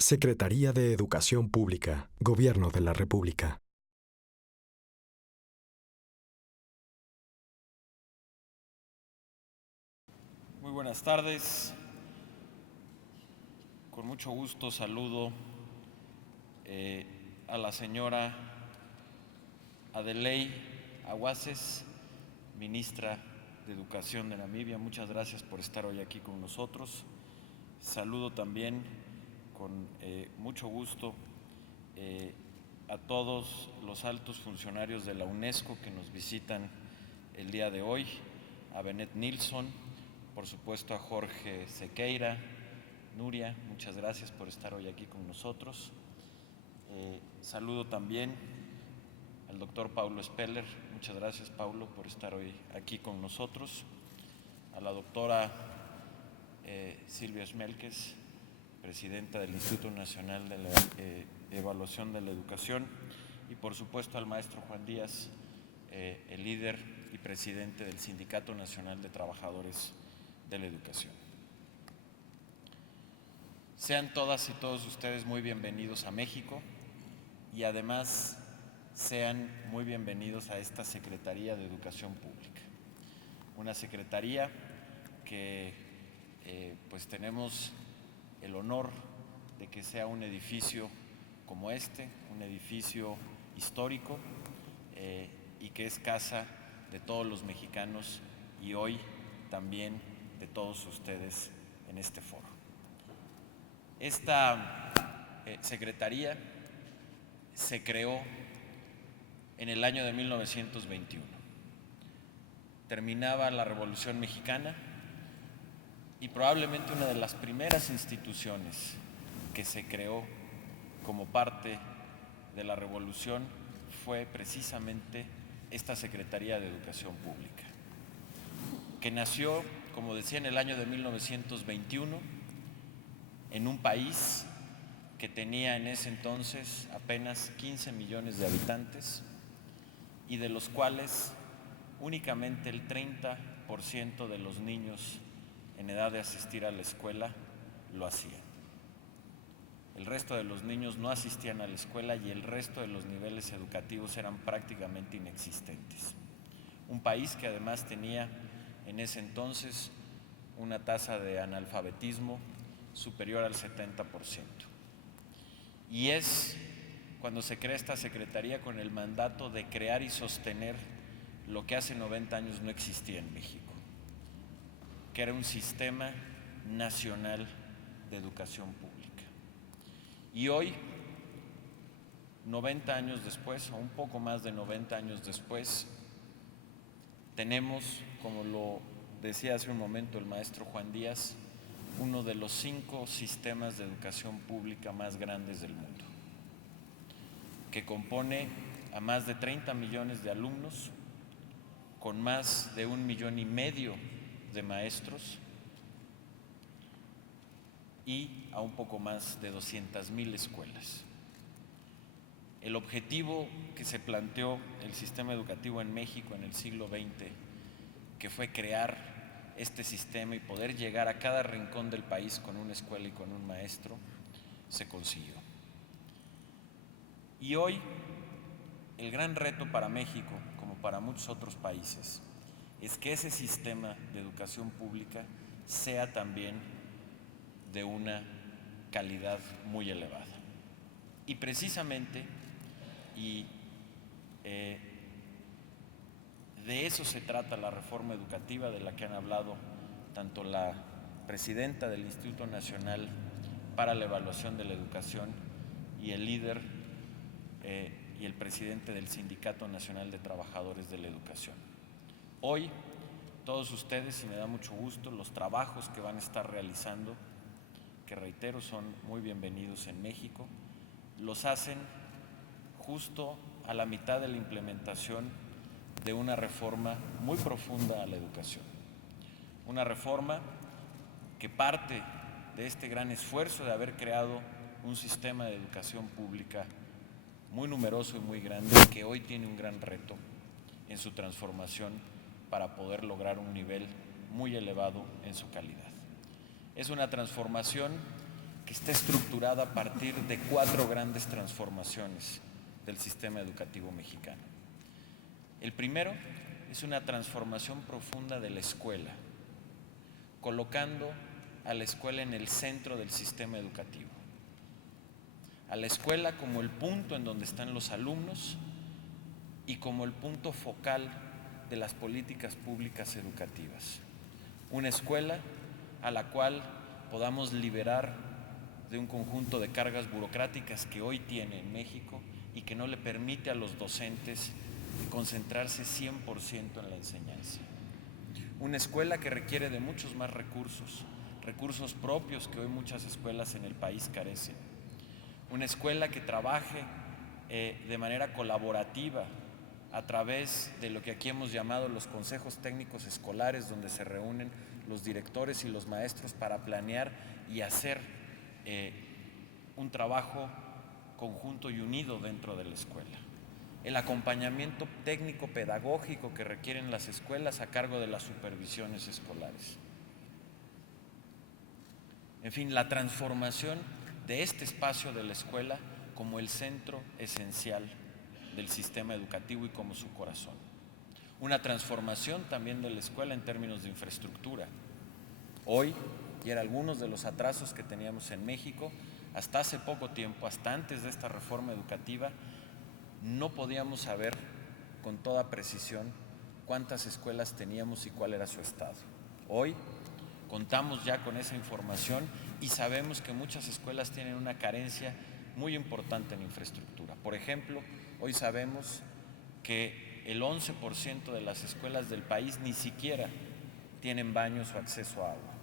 Secretaría de Educación Pública, Gobierno de la República. Muy buenas tardes. Con mucho gusto saludo a la señora Adeley Aguaces, ministra de Educación de Namibia. Muchas gracias por estar hoy aquí con nosotros. Saludo también con mucho gusto a todos los altos funcionarios de la UNESCO que nos visitan el día de hoy, a Benet Nilsson, por supuesto a Jorge Sequeira, Nuria, muchas gracias por estar hoy aquí con nosotros. Saludo también al doctor Paulo Speller, muchas gracias Paulo por estar hoy aquí con nosotros, a la doctora Silvia Schmelkes, presidenta del Instituto Nacional de la Evaluación de la Educación, y por supuesto al maestro Juan Díaz, el líder y presidente del Sindicato Nacional de Trabajadores de la Educación. Sean todas y todos ustedes muy bienvenidos a México y además sean muy bienvenidos a esta Secretaría de Educación Pública. Una secretaría que pues tenemos el honor de que sea un edificio como este, un edificio histórico y que es casa de todos los mexicanos y hoy también de todos ustedes en este foro. Esta secretaría se creó en el año de 1921. Terminaba la Revolución Mexicana y probablemente una de las primeras instituciones que se creó como parte de la Revolución fue precisamente esta Secretaría de Educación Pública, que nació, como decía, en el año de 1921, en un país que tenía en ese entonces apenas 15 millones de habitantes y de los cuales únicamente el 30% de los niños en edad de asistir a la escuela lo hacían. El resto de los niños no asistían a la escuela y el resto de los niveles educativos eran prácticamente inexistentes. Un país que además tenía en ese entonces una tasa de analfabetismo superior al 70%. Y es cuando se crea esta secretaría con el mandato de crear y sostener lo que hace 90 años no existía en México, que era un sistema nacional de educación pública. Y hoy, 90 años después, o un poco más de 90 años después, tenemos, como lo decía hace un momento el maestro Juan Díaz, uno de los 5 sistemas de educación pública más grandes del mundo, que compone a más de 30 millones de alumnos, con más de 1,5 millones de maestros y a un poco más de 200,000 escuelas. El objetivo que se planteó el sistema educativo en México en el siglo XX, que fue crear este sistema y poder llegar a cada rincón del país con una escuela y con un maestro, se consiguió. Y hoy el gran reto para México, como para muchos otros países, es que ese sistema de educación pública sea también de una calidad muy elevada. Y precisamente, de eso se trata la reforma educativa de la que han hablado tanto la presidenta del Instituto Nacional para la Evaluación de la Educación y el líder y el presidente del Sindicato Nacional de Trabajadores de la Educación. Hoy, todos ustedes, y me da mucho gusto, los trabajos que van a estar realizando, que reitero son muy bienvenidos en México, los hacen justo a la mitad de la implementación de una reforma muy profunda a la educación. Una reforma que parte de este gran esfuerzo de haber creado un sistema de educación pública muy numeroso y muy grande, que hoy tiene un gran reto en su transformación para poder lograr un nivel muy elevado en su calidad. Es una transformación que está estructurada a partir de 4 grandes transformaciones del sistema educativo mexicano. El primero es una transformación profunda de la escuela, colocando a la escuela en el centro del sistema educativo, a la escuela como el punto en donde están los alumnos y como el punto focal de las políticas públicas educativas. Una escuela a la cual podamos liberar de un conjunto de cargas burocráticas que hoy tiene en México y que no le permite a los docentes concentrarse 100% en la enseñanza. Una escuela que requiere de muchos más recursos, recursos propios que hoy muchas escuelas en el país carecen. Una escuela que trabaje de manera colaborativa a través de lo que aquí hemos llamado los consejos técnicos escolares, donde se reúnen los directores y los maestros para planear y hacer un trabajo conjunto y unido dentro de la escuela. El acompañamiento técnico-pedagógico que requieren las escuelas a cargo de las supervisiones escolares. En fin, la transformación de este espacio de la escuela como el centro esencial del sistema educativo y como su corazón. Una transformación también de la escuela en términos de infraestructura. Hoy, y eran algunos de los atrasos que teníamos en México, hasta hace poco tiempo, hasta antes de esta reforma educativa, no podíamos saber con toda precisión cuántas escuelas teníamos y cuál era su estado. Hoy contamos ya con esa información y sabemos que muchas escuelas tienen una carencia muy importante en infraestructura. Por ejemplo, hoy sabemos que el 11% de las escuelas del país ni siquiera tienen baños o acceso a agua,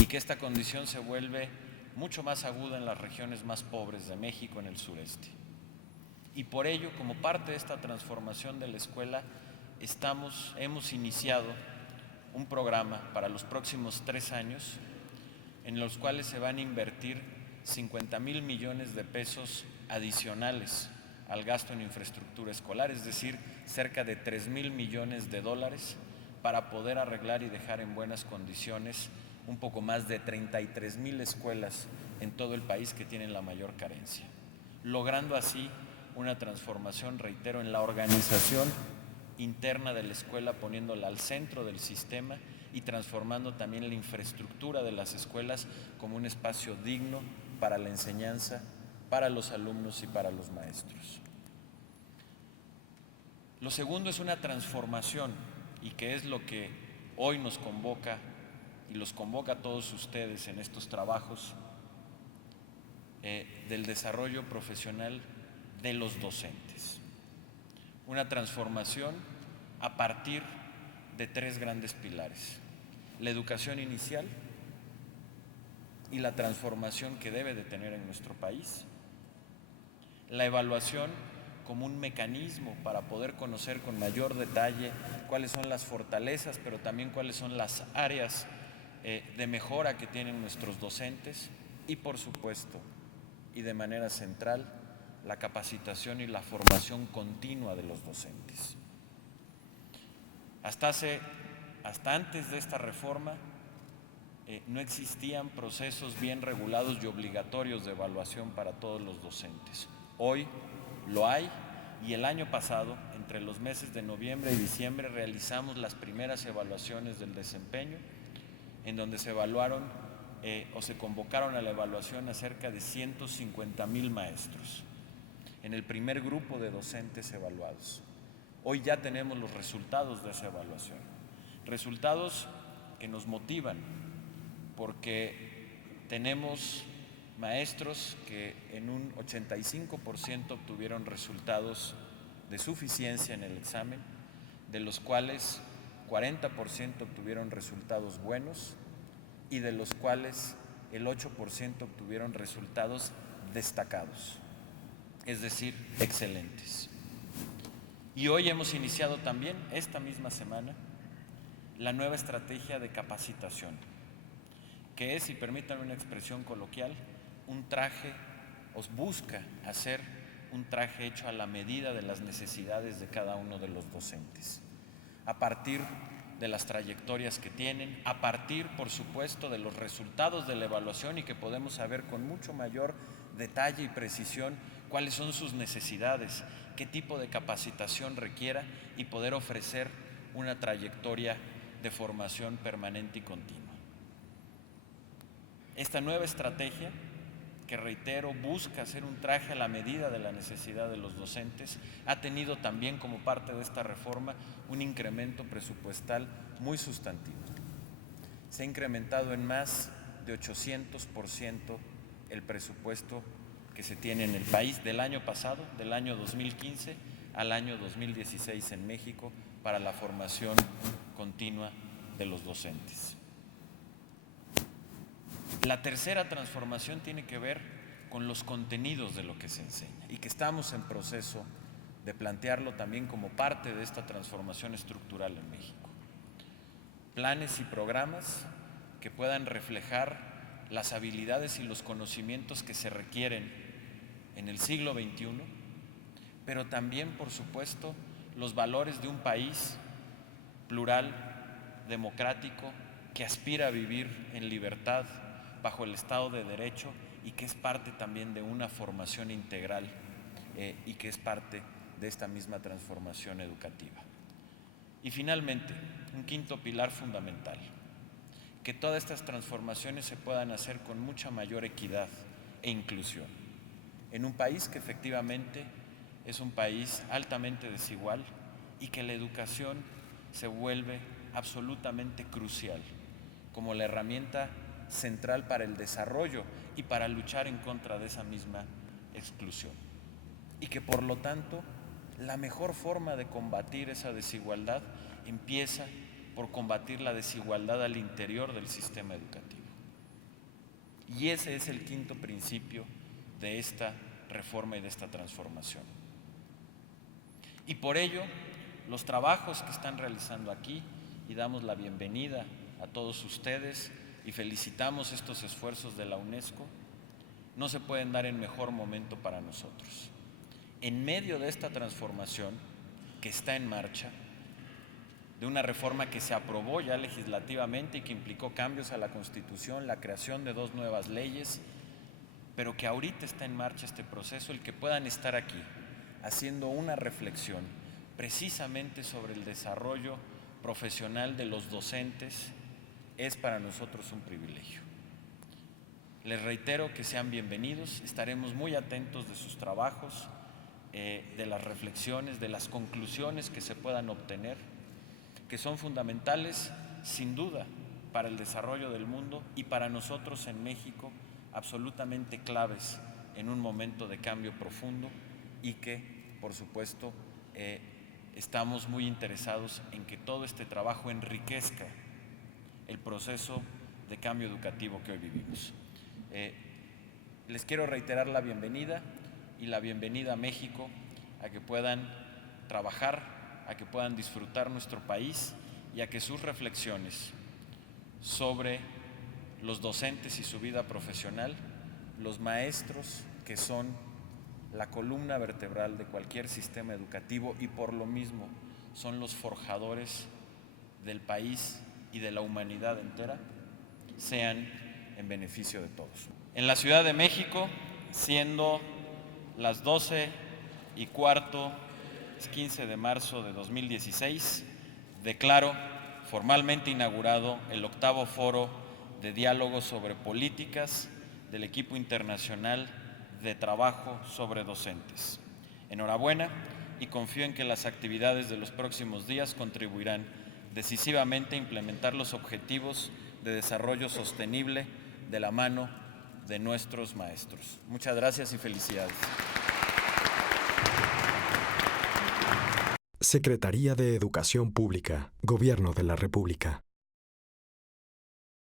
y que esta condición se vuelve mucho más aguda en las regiones más pobres de México, en el sureste. Y por ello, como parte de esta transformación de la escuela, hemos iniciado un programa para los próximos 3 años en los cuales se van a invertir 50,000 millones de pesos adicionales al gasto en infraestructura escolar, es decir, cerca de 3,000 millones de dólares para poder arreglar y dejar en buenas condiciones un poco más de 33,000 escuelas en todo el país que tienen la mayor carencia, logrando así una transformación, reitero, en la organización interna de la escuela, poniéndola al centro del sistema y transformando también la infraestructura de las escuelas como un espacio digno para la enseñanza, para los alumnos y para los maestros. Lo segundo es una transformación, y que es lo que hoy nos convoca y los convoca a todos ustedes en estos trabajos del desarrollo profesional de los docentes. Una transformación a partir de 3 grandes pilares: la educación inicial y la transformación que debe de tener en nuestro país, la evaluación como un mecanismo para poder conocer con mayor detalle cuáles son las fortalezas, pero también cuáles son las áreas de mejora que tienen nuestros docentes, y por supuesto, y de manera central, la capacitación y la formación continua de los docentes. Hasta antes de esta reforma no existían procesos bien regulados y obligatorios de evaluación para todos los docentes. Hoy lo hay, y el año pasado, entre los meses de noviembre y diciembre, realizamos las primeras evaluaciones del desempeño, en donde se evaluaron o se convocaron a la evaluación a cerca de 150,000 maestros en el primer grupo de docentes evaluados. Hoy ya tenemos los resultados de esa evaluación, resultados que nos motivan, porque tenemos maestros que en un 85% obtuvieron resultados de suficiencia en el examen, de los cuales 40% obtuvieron resultados buenos y de los cuales el 8% obtuvieron resultados destacados, es decir, excelentes. Y hoy hemos iniciado también, esta misma semana, la nueva estrategia de capacitación, que es, y permítanme una expresión coloquial, un traje, os busca hacer un traje hecho a la medida de las necesidades de cada uno de los docentes, a partir de las trayectorias que tienen, a partir, por supuesto, de los resultados de la evaluación y que podemos saber con mucho mayor detalle y precisión cuáles son sus necesidades, qué tipo de capacitación requiera y poder ofrecer una trayectoria de formación permanente y continua. Esta nueva estrategia, que reitero, busca hacer un traje a la medida de la necesidad de los docentes, ha tenido también como parte de esta reforma un incremento presupuestal muy sustantivo. Se ha incrementado en más de 800% el presupuesto que se tiene en el país del año pasado, del año 2015 al año 2016 en México, para la formación continua de los docentes. La tercera transformación tiene que ver con los contenidos de lo que se enseña y que estamos en proceso de plantearlo también como parte de esta transformación estructural en México. Planes y programas que puedan reflejar las habilidades y los conocimientos que se requieren en el siglo XXI, pero también, por supuesto, los valores de un país plural, democrático, que aspira a vivir en libertad, bajo el Estado de Derecho y que es parte también de una formación integral y que es parte de esta misma transformación educativa. Y finalmente, un quinto pilar fundamental, que todas estas transformaciones se puedan hacer con mucha mayor equidad e inclusión, en un país que efectivamente es un país altamente desigual y que la educación se vuelve absolutamente crucial como la herramienta central para el desarrollo y para luchar en contra de esa misma exclusión. Y que por lo tanto, la mejor forma de combatir esa desigualdad empieza por combatir la desigualdad al interior del sistema educativo. Y ese es el quinto principio de esta reforma y de esta transformación. Y por ello, los trabajos que están realizando aquí, y damos la bienvenida a todos ustedes, y felicitamos estos esfuerzos de la UNESCO, no se pueden dar en mejor momento para nosotros. En medio de esta transformación que está en marcha, de una reforma que se aprobó ya legislativamente y que implicó cambios a la Constitución, la creación de 2 nuevas leyes, pero que ahorita está en marcha este proceso, el que puedan estar aquí haciendo una reflexión precisamente sobre el desarrollo profesional de los docentes, es para nosotros un privilegio. Les reitero que sean bienvenidos, estaremos muy atentos de sus trabajos, de las reflexiones, de las conclusiones que se puedan obtener, que son fundamentales, sin duda, para el desarrollo del mundo y para nosotros en México, absolutamente claves en un momento de cambio profundo y que, por supuesto, estamos muy interesados en que todo este trabajo enriquezca el proceso de cambio educativo que hoy vivimos. Les quiero reiterar la bienvenida y la bienvenida a México, a que puedan trabajar, a que puedan disfrutar nuestro país y a que sus reflexiones sobre los docentes y su vida profesional, los maestros que son la columna vertebral de cualquier sistema educativo y por lo mismo son los forjadores del país y de la humanidad entera, sean en beneficio de todos. En la Ciudad de México, siendo las 12:15, es 15 de marzo de 2016, declaro formalmente inaugurado el 8º Foro de Diálogo sobre Políticas del Equipo Internacional de Trabajo sobre Docentes. Enhorabuena y confío en que las actividades de los próximos días contribuirán decisivamente a implementar los objetivos de desarrollo sostenible de la mano de nuestros maestros. Muchas gracias y felicidades. Secretaría de Educación Pública, Gobierno de la República.